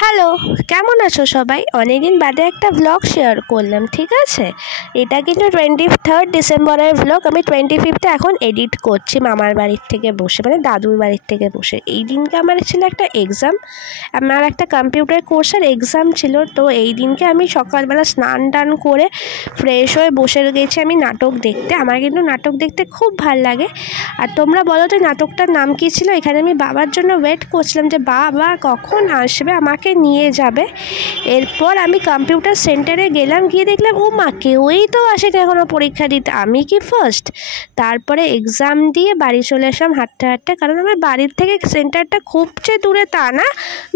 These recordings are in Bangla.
হ্যালো, কেমন আছো সবাই? অনেকদিন বাদে একটা ব্লগ শেয়ার করলাম, ঠিক আছে? এটা কিন্তু 23rd ডিসেম্বরের ব্লগ। আমি 25th এখন এডিট করছি মামার বাড়ির থেকে বসে, মানে দাদুর বাড়ির থেকে বসে। এই দিনকে আমার ছিল একটা এক্সাম, আমার একটা কম্পিউটার কোর্সের এক্সাম ছিল। তো এই দিনকে আমি সকালবেলা স্নান টান করে ফ্রেশ হয়ে বসে গেছি আমি নাটক দেখতে। আমার কিন্তু নাটক দেখতে খুব ভাল লাগে। আর তোমরা বলো তো নাটকটার নাম কী ছিল? এখানে আমি বাবার জন্য ওয়েট করছিলাম যে বাবা কখন আসবে, আমাকে নিয়ে যাবে। এরপর আমি কম্পিউটার সেন্টারে গেলাম, গিয়ে দেখলাম ও মা কেউই তো আসেনি এখনও পরীক্ষা দিতে, আমি কি ফার্স্ট। তারপরে এক্সাম দিয়ে বাড়ি চলে আসলাম হাঁটতে হাঁটতে, কারণ আমার বাড়ির থেকে সেন্টারটা খুব যে দূরে তা না,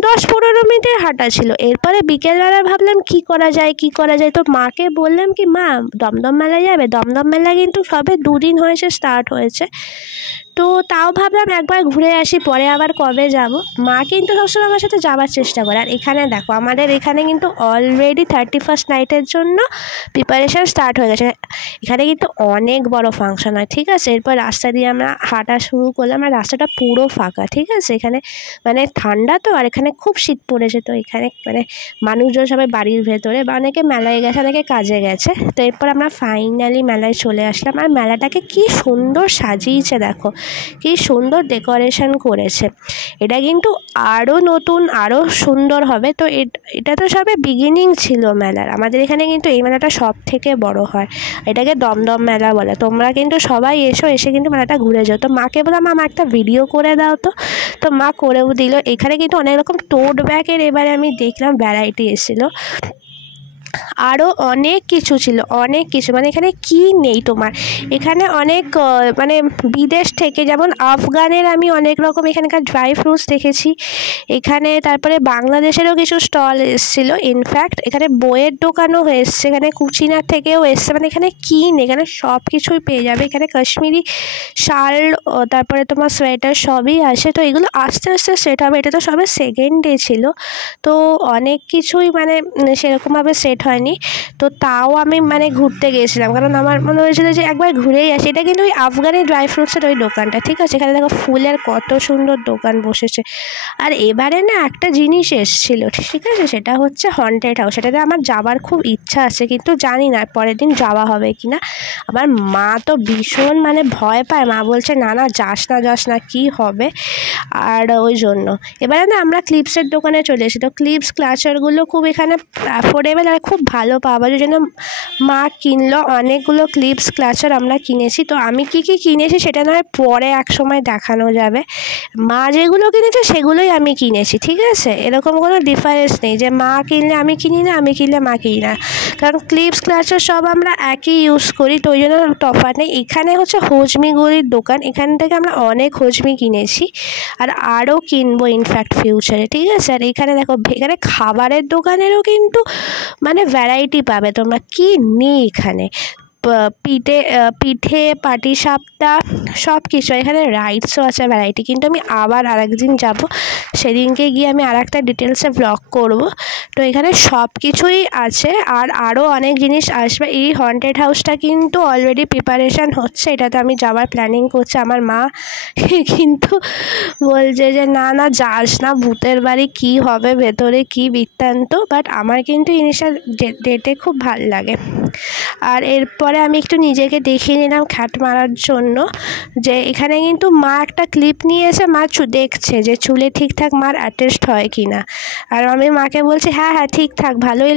10-15 মিনিটের হাঁটা ছিল। এরপরে বিকেলবেলা ভাবলাম কি করা যায়, তো মাকে বললাম কি মা দমদম মেলায় যাবে। দমদম মেলা কিন্তু সবে 2 দিন হয়েছে স্টার্ট হয়েছে, তো তাও ভাবলাম একবার ঘুরে আসি, পরে আবার কবে যাব। মা কিন্তু সবসময় আমার সাথে যাওয়ার চেষ্টা করে। আর এখানে দেখো আমাদের এখানে কিন্তু অলরেডি 31st নাইটের জন্য প্রিপারেশান স্টার্ট হয়ে গেছে। এখানে কিন্তু অনেক বড় ফাংশন হয়, ঠিক আছে। এরপর রাস্তা দিয়ে আমরা হাঁটা শুরু করলাম, আর রাস্তাটা পুরো ফাঁকা, ঠিক আছে। এখানে মানে ঠান্ডা তো, আর এখানে খুব শীত পড়েছে, তো এখানে মানে মানুষজন সবাই বাড়ির ভেতরে, বা অনেকে মেলায় গেছে, অনেকে কাজে গেছে। তো এরপর আমরা ফাইনালি মেলায় চলে আসলাম। আর মেলাটাকে কি সুন্দর সাজিয়েছে দেখো, কি সুন্দর ডেকোরেশন করেছে। এটা কিন্তু আরও নতুন, আরও সুন্দর হবে। তো এটা তো সবে বিগিনিং ছিল মেলার। আমাদের এখানে কিন্তু এই মেলাটা সব থেকে বড় হয়, এটাকে দমদম মেলা বলে। তোমরা কিন্তু সবাই এসে কিন্তু মেলাটা ঘুরে যাও। তো মাকে বললাম মা একটা ভিডিও করে দাও, তো মা করেও দিল। এখানে কিন্তু অনেক রকম টোট ব্যাগের এবারে আমি দেখলাম ভ্যারাইটি এসেছিলো, আরও অনেক কিছু ছিল, অনেক কিছু, মানে এখানে কি নেই তোমার। এখানে অনেক মানে বিদেশ থেকে, যেমন আফগানের আমি অনেক রকম এখানকার ড্রাই ফ্রুটস দেখেছি এখানে। তারপরে বাংলাদেশেরও কিছু স্টল এসেছিলো। ইনফ্যাক্ট এখানে বইয়ের দোকানও এসছে, এখানে কুচিনার থেকেও এসছে। মানে এখানে কি নেই, এখানে সব কিছুই পেয়ে যাবে। এখানে কাশ্মীরি শাল, তারপরে তোমার সোয়েটার সবই আসে। তো এগুলো আস্তে আস্তে সেট হবে, এটা তো সবে সেকেন্ড ডে ছিল, তো অনেক কিছুই মানে সেরকমভাবে সেট হয়নি। তো তাও আমি মানে ঘুরতে গিয়েছিলাম, কারণ আমার মনে হয়েছিল যে একবার ঘুরেই আসি। এটা কিন্তু ওই আফগানি ড্রাই ফ্রুটসের ওই দোকানটা, ঠিক আছে। এখানে দেখো ফুলের কত সুন্দর দোকান বসেছে। আর এবারে না একটা জিনিস এসেছিলো, ঠিক আছে, সেটা হচ্ছে হন্টেড হাউস। সেটাতে আমার যাবার খুব ইচ্ছা আছে, কিন্তু জানি না পরের দিন যাওয়া হবে কি না। আমার মা তো ভীষণ মানে ভয় পায়, মা বলছে না না যাস না কি হবে। আর ওই জন্য এবারে না আমরা ক্লিপসের দোকানে চলে এসেছি। তো ক্লিপস ক্লাচারগুলো খুব এখানে অ্যাফোর্ডেবল আর খুব ভালো পাওয়া যায়, ওই জন্য মা কিনলো অনেকগুলো ক্লিপস ক্লাচার। আমরা কিনেছি। তো আমি কি কিনেছি সেটা নয় পরে এক সময় দেখানো যাবে। মা যেগুলো কিনেছে সেগুলোই আমি কিনেছি, ঠিক আছে। এরকম কোনো ডিফারেন্স নেই যে মা কিনলে আমি কিনি না, আমি কিনলে মা কিনি না, কারণ ক্লিপস ক্লাচার সব আমরা একই ইউজ করি, তো ওই জন্য তফাৎ নেই। এখানে হচ্ছে হজমিগুলির দোকান, এখান থেকে আমরা অনেক হজমি কিনেছি, আর আরও কিনবো ইনফ্যাক্ট ফিউচারে, ঠিক আছে। আর এখানে দেখো এখানে খাবারের দোকানেরও কিন্তু মানে ভ্যারাইটি পাবে তোমরা, কি নেই এখানে। পিঠে পাটিসাপটা সব কিছু, এখানে রাইসও আছে ভ্যারাইটি। কিন্তু আমি আবার আরেকদিন যাব, সেদিনকে গিয়ে আমি আরেকটা ডিটেলসে ব্লগ করব। তো এখানে সব কিছুই আছে, আর আরও অনেক জিনিস আসবে। এই হন্টেড হাউসটা কিন্তু অলরেডি প্রিপারেশান হচ্ছে, এটাতে আমি যাওয়ার প্ল্যানিং করছি। আমার মা কিন্তু বলছে যে না না যাস না, ভূতের বাড়ি, কী হবে ভেতরে, কী বৃত্তান্ত। বাট আমার কিন্তু জিনিসটা ডেটে খুব ভাল লাগে। আর এরপরে আমি একটু নিজেকে দেখিয়ে নিলাম খ্যাট মারার জন্য, যে এখানে কিন্তু মা একটা ক্লিপ নিয়ে এসে মা দেখছে যে চুলে ঠিকঠাক মার অ্যাটাচড হয় কি না। আর আমি মাকে বলছি হ্যাঁ ঠিকঠাক, ভালোই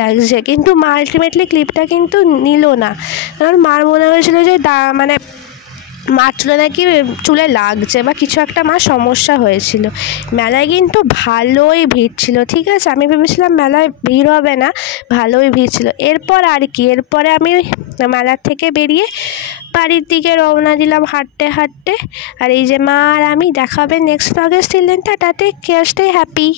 লাগছে। কিন্তু মা আলটিমেটলি ক্লিপটা কিন্তু নিল না, কারণ মার মনে হয়েছিল যে মানে মার চুলে নাকি চুলে লাগছে বা কিছু একটা মার সমস্যা হয়েছিল। মেলায় কিন্তু ভালোই ভিড় ছিল, ঠিক আছে। আমি ভেবেছিলাম মেলায় ভিড় হবে না, ভালোই ভিড় ছিল। এরপর আর কি, এরপরে আমি মেলার থেকে বেরিয়ে বাড়ির দিকে রওনা দিলাম হাঁটতে। আর এই যে মা আর আমি, দেখা হবে নেক্সট ব্লগে। Still then tata, take care, stay happy.